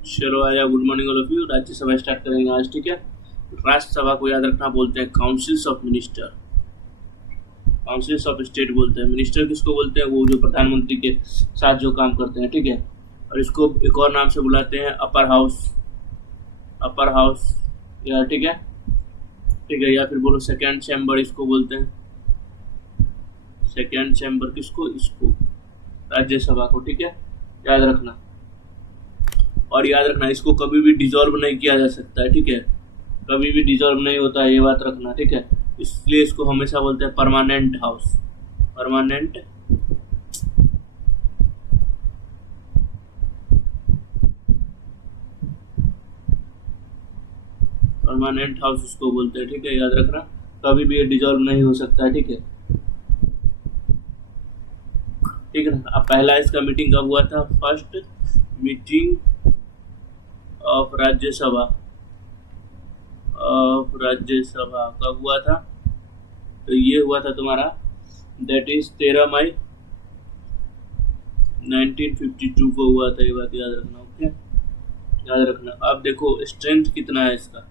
चलो आया, good morning all of you. Rajya Sabha start करेंगे आज, ठीक है। राज्यसभा को याद रखना बोलते हैं councils of minister, councils of state बोलते हैं। मिनिस्टर किसको बोलते हैं? वो जो प्रधानमंत्री के साथ जो काम करते हैं, ठीक है। और इसको एक और नाम से बुलाते हैं अपर हाउस, अपर हाउस या ठीक है, ठीक है। या फिर बोलो सेकेंड चैम्बर इसको बोलते हैं, सेकेंड चैम्बर किसको? इसको, राज्यसभा को, ठीक है। याद रखना, और याद रखना इसको कभी भी डिसॉल्व नहीं किया जा सकता है, ठीक है। कभी भी डिसॉल्व नहीं होता है, ये बात रखना, ठीक है। इसलिए इसको हमेशा बोलते हैं permanent house, permanent permanent house इसको बोलते हैं, ठीक है। याद रखना कभी भी ये डिसॉल्व नहीं हो सकता है, ठीक है, ठीक है ना। अब पहला इसका मीटिंग कब हुआ था? First meeting of Rajya Sabha, of Rajya Sabha कब हुआ था? तो ये हुआ था तुम्हारा, दैट इज 13 मई 1952 को हुआ था। ये बात याद रखना, ओके, याद रखना। अब देखो स्ट्रेंथ कितना है इसका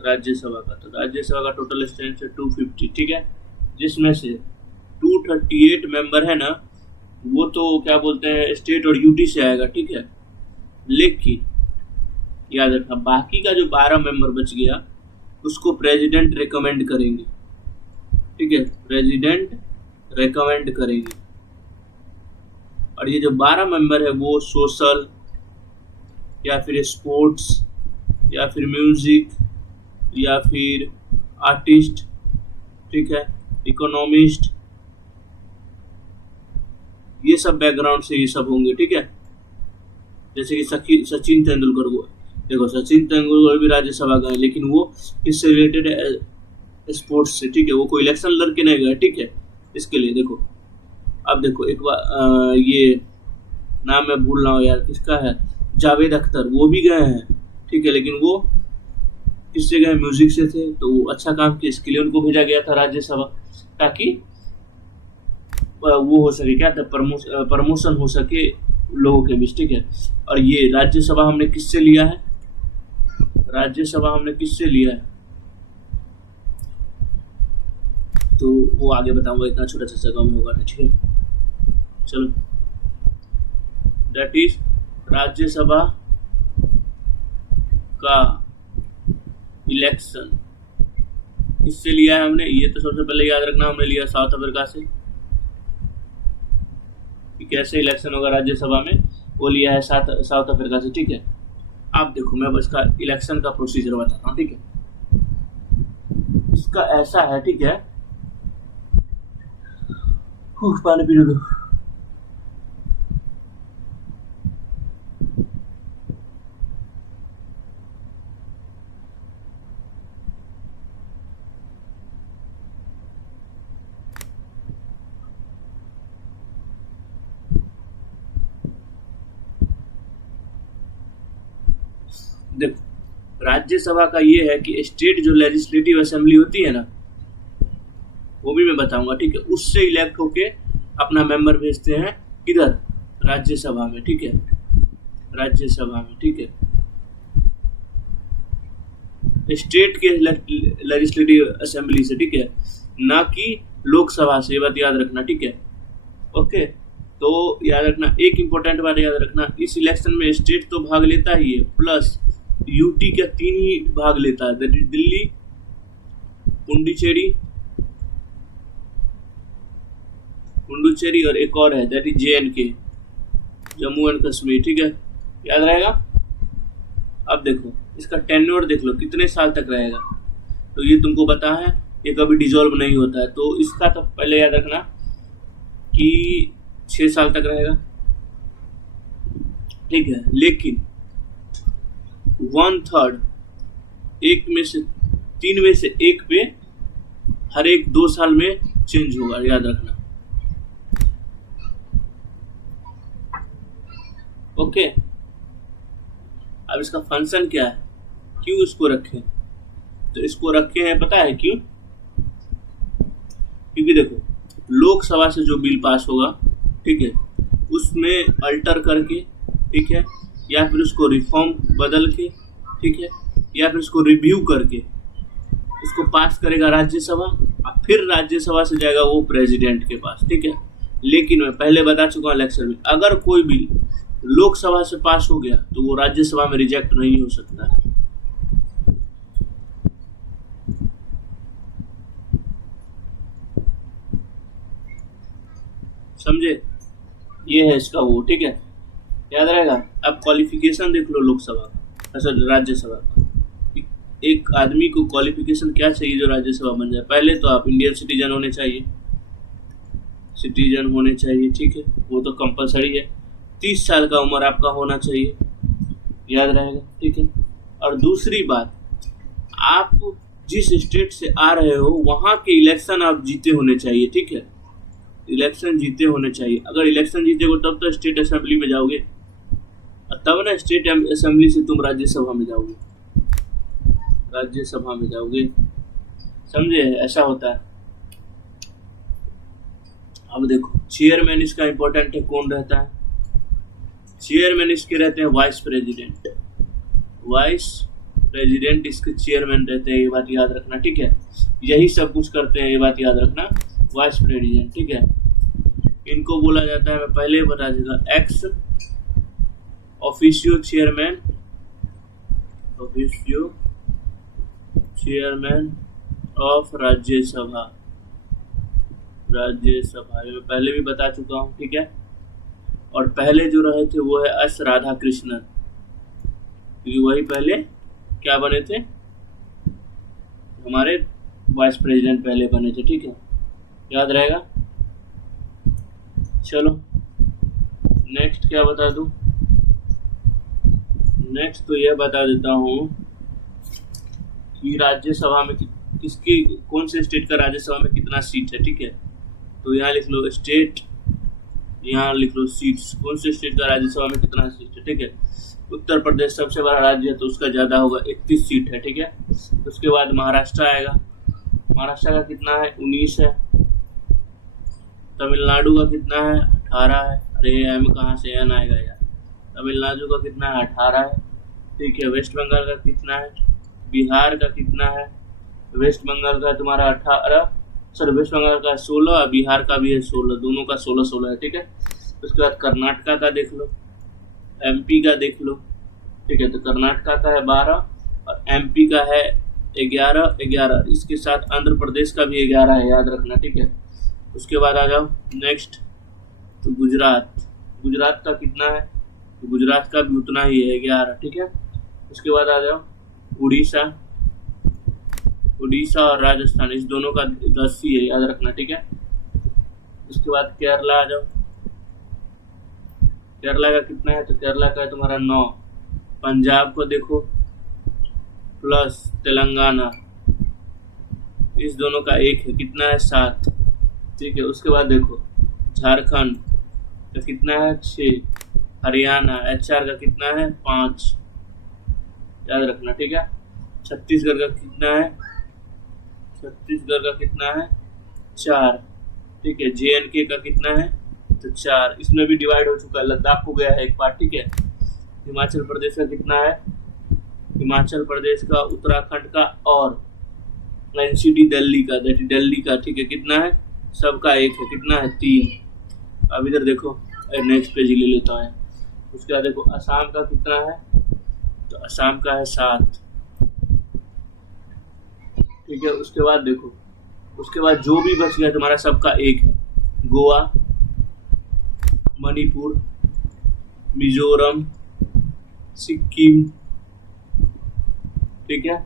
राज्यसभा का, तो राज्यसभा का टोटल स्ट्रेंथ है 250, ठीक है। जिसमें से 238 मेंबर है ना, वो तो क्या बोलते हैं स्टेट और यूटी से आएगा, ठीक है। लेकिन याद रखना बाकी का जो 12 मेंबर बच गया उसको प्रेसिडेंट रेकमेंड करेंगे, ठीक है, प्रेसिडेंट रेकमेंड करेंगे। और ये जो 12 मेंबर है वो सोशल या फिर स्पोर्ट्स या फिर म्यूजिक या फिर आर्टिस्ट, ठीक है, इकोनॉमिस्ट, ये सब बैकग्राउंड से ये सब होंगे, ठीक है। जैसे कि सचिन तेंदुलकर, वो देखो सचिन तेंदुलकर भी राज्यसभा गए, लेकिन वो किससे रिलेटेड है? स्पोर्ट्स से, ठीक है। वो कोई इलेक्शन लड़के नहीं गए, ठीक है। इसके लिए देखो, अब देखो एक बार ये नाम मैं भूल रहा हूँ यार, किसका है, जावेद अख्तर, वो भी गए हैं, ठीक है। लेकिन वो किससे गए? म्यूजिक से थे, तो वो अच्छा काम किया, इसके लिए उनको भेजा गया था राज्यसभा, ताकि वो हो सके, क्या था, प्रमोशन हो सके लोगों के बीच, ठीक है। और ये राज्यसभा हमने किससे लिया है? राज्यसभा हमने किससे लिया है? तो वो आगे बताऊंगा, इतना छोटा सा जगह में होगा, ठीक है। चलो, दैट इज राज्यसभा का इलेक्शन किससे लिया है हमने? ये तो सबसे पहले याद रखना, हमने लिया साउथ अफ्रीका से। कैसे इलेक्शन होगा राज्यसभा में, वो लिया है साउथ अफ्रीका से, ठीक है। आप देखो मैं बस का इलेक्शन का प्रोसीजर बताता हूँ, ठीक है। इसका ऐसा है, ठीक है, पानी पी लो। देखो राज्यसभा का ये है कि स्टेट जो लेजिस्लेटिव असेंबली होती है ना, वो भी मैं बताऊंगा, ठीक है। उससे इलेक्ट होके अपना मेंबर भेजते हैं किधर? राज्यसभा में, ठीक है, राज्यसभा में, ठीक है। स्टेट के लेजिस्लेटिव असेंबली से, ठीक है, ना कि लोकसभा से, ये बात याद रखना, ठीक है, ओके। तो याद रखना एक इम्पोर्टेंट बात याद रखना, इस इलेक्शन में स्टेट तो भाग लेता ही है, प्लस यूटी का 3 ही भाग लेता है, दैट इज दिल्ली, पुडुचेरी और एक और है, that is JNK, Jammu and Kashmir, ठीक है। याद रहेगा। अब देखो इसका टेन्योर देख लो कितने साल तक रहेगा, तो ये तुमको पता है ये कभी डिसॉल्व नहीं होता है, तो इसका तो पहले याद रखना कि 6 साल तक रहेगा, ठीक है। लेकिन 1/3 3 में से 1 पे हर एक 2 साल में चेंज होगा, याद रखना, ओके। अब इसका फंक्शन क्या है, क्यों इसको रखे? तो इसको रखे हैं पता है क्यों? क्योंकि देखो लोकसभा से जो बिल पास होगा, ठीक है, उसमें अल्टर करके, ठीक है, या फिर उसको रिफॉर्म बदल के, ठीक है, या फिर उसको रिव्यू करके उसको पास करेगा राज्यसभा, और फिर राज्यसभा से जाएगा वो प्रेसिडेंट के पास, ठीक है। लेकिन मैं पहले बता चुका हूँ लेक्चर में, अगर कोई बिल लोकसभा से पास हो गया तो वो राज्यसभा में रिजेक्ट नहीं हो सकता है। समझे, ये है इसका वो, ठीक है, याद रहेगा। अब क्वालिफिकेशन देख लो लोकसभा का, अच्छा राज्यसभा का। एक आदमी को क्वालिफिकेशन क्या चाहिए जो राज्यसभा बन जाए? पहले तो आप इंडियन सिटीजन होने चाहिए, ठीक है, वो तो कंपलसरी है। 30 साल का उम्र आपका होना चाहिए, याद रहेगा, ठीक है। और दूसरी बात, आप जिस स्टेट से आ रहे हो वहाँ के इलेक्शन आप जीते होने चाहिए, ठीक है, इलेक्शन जीते होने चाहिए। अगर इलेक्शन जीतेगो तब तो स्टेट असेंबली में जाओगे, और तब ना स्टेट असेंबली से तुम राज्यसभा में जाओगे, समझे, ऐसा होता है। अब देखो चेयरमैन इसका इंपॉर्टेंट है, कौन रहता है? चेयरमैन इसके रहते हैं वाइस प्रेसिडेंट इसके चेयरमैन रहते हैं, ये बात याद रखना, ठीक है। यही सब कुछ करते हैं, ये बात याद रखना, वाइस प्रेसिडेंट, ठीक है। इनको बोला जाता है, मैं पहले ही बता दूंगा, ex officio chairman of Rajya Sabha, ये मैं पहले भी बता चुका हूँ, ठीक है। और पहले जो रहे थे वो है एस राधाकृष्णन, क्योंकि वही पहले क्या बने थे, हमारे वाइस प्रेसिडेंट पहले बने थे, ठीक है, याद रहेगा। चलो नेक्स्ट क्या बता दूं? नेक्स्ट तो यह बता देता हूँ कि राज्यसभा में किसकी, कौन से स्टेट का राज्यसभा में कितना सीट है, ठीक है। तो यहाँ लिख लो स्टेट, यहाँ लिख लो सीट्स, कौन से स्टेट का राज्यसभा में कितना सीट है, ठीक है। उत्तर प्रदेश सबसे बड़ा राज्य है तो उसका ज़्यादा होगा, 31 सीट है, ठीक है। उसके बाद महाराष्ट्र आएगा, महाराष्ट्र का कितना है? 19 है। तमिलनाडु का कितना है? 18 है। अरे एम कहाँ से एन आएगा यार। तमिलनाडु का कितना है? 18 है, ठीक है। वेस्ट बंगाल का कितना है? बिहार का कितना है? वेस्ट बंगाल का तुम्हारा 18, सर वेस्ट बंगाल का 16, बिहार का भी है 16, दोनों का 16-16 है, ठीक है। उसके बाद कर्नाटका का देख लो, एमपी का देख लो, ठीक है। तो कर्नाटका का है 12 और एमपी का है 11, इसके साथ आंध्र प्रदेश का भी 11 है, याद रखना, ठीक है। उसके बाद आ जाओ नेक्स्ट, तो गुजरात का कितना है? तो गुजरात का भी उतना ही है, 11, ठीक है। उसके बाद आ जाओ उड़ीसा और राजस्थान, इस दोनों का 10 ही है, याद रखना, ठीक है। उसके बाद केरला आ जाओ, केरला का कितना है? तो केरला का है तुम्हारा 9। पंजाब को देखो प्लस तेलंगाना, इस दोनों का 1 है, कितना है? 7, ठीक है। उसके बाद देखो झारखंड का कितना है? 6। हरियाणा HR का कितना है? 5, याद रखना, ठीक है। छत्तीसगढ़ का कितना है? 4, ठीक है। JNK का कितना है? तो 4, इसमें भी डिवाइड हो चुका है, लद्दाख हो गया है एक पार्ट, ठीक है। हिमाचल प्रदेश का कितना है? हिमाचल प्रदेश का, उत्तराखंड का और NCT दिल्ली का, ठीक है, कितना है? सबका 1 है, कितना है? 3। अब इधर देखो, नेक्स्ट पेज ले लेता है। उसके बाद देखो असम का कितना है? तो असम का है 7, ठीक है। उसके बाद देखो, उसके बाद जो भी बच गया तुम्हारा सबका 1 है, गोवा, मणिपुर, मिजोरम, सिक्किम, ठीक है।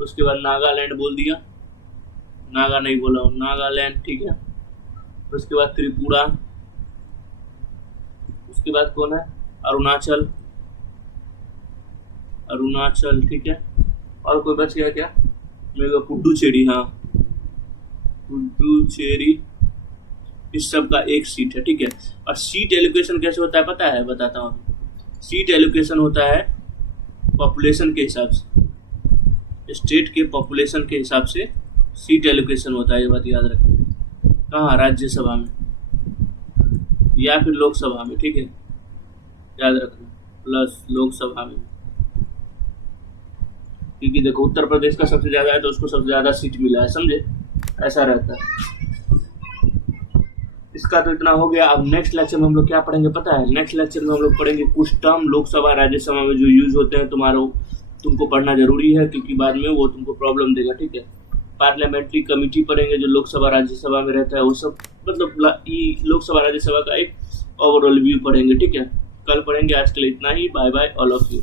उसके बाद नागालैंड बोल दिया, नागा नहीं बोला हूँ, नागालैंड, ठीक है। उसके बाद त्रिपुरा, उसके बाद कौन है? अरुणाचल, ठीक है। और कोई बच गया क्या? मेरे पुडुचेरी, हाँ पुडुचेरी, इस सब का 1 सीट है, ठीक है। और सीट एलोकेशन कैसे होता है पता है? बताता हूँ। सीट एलोकेशन होता है पॉपुलेशन के हिसाब से, स्टेट के पॉपुलेशन के हिसाब से सीट एलोकेशन होता है, ये बात याद रखना। कहाँ? राज्यसभा में या फिर लोकसभा में, ठीक है, याद रखना। प्लस लोकसभा में, क्योंकि देखो उत्तर प्रदेश का सबसे ज़्यादा है तो उसको सबसे ज़्यादा सीट मिला है, समझे, ऐसा रहता है। इसका तो इतना हो गया। अब नेक्स्ट लेक्चर में हम लोग क्या पढ़ेंगे पता है? नेक्स्ट लेक्चर में हम लोग पढ़ेंगे कुछ टर्म लोकसभा राज्यसभा में जो यूज होते हैं, तुमको पढ़ना जरूरी है, क्योंकि बाद में वो तुमको प्रॉब्लम देगा, ठीक है। पार्लियामेंट्री कमिटी पढ़ेंगे जो लोकसभा राज्यसभा में रहता है, वो सब मतलब लोकसभा राज्यसभा का एक ओवरऑल व्यू पढ़ेंगे, ठीक है। कल पढ़ेंगे, आज के लिए इतना ही। Bye bye all of you.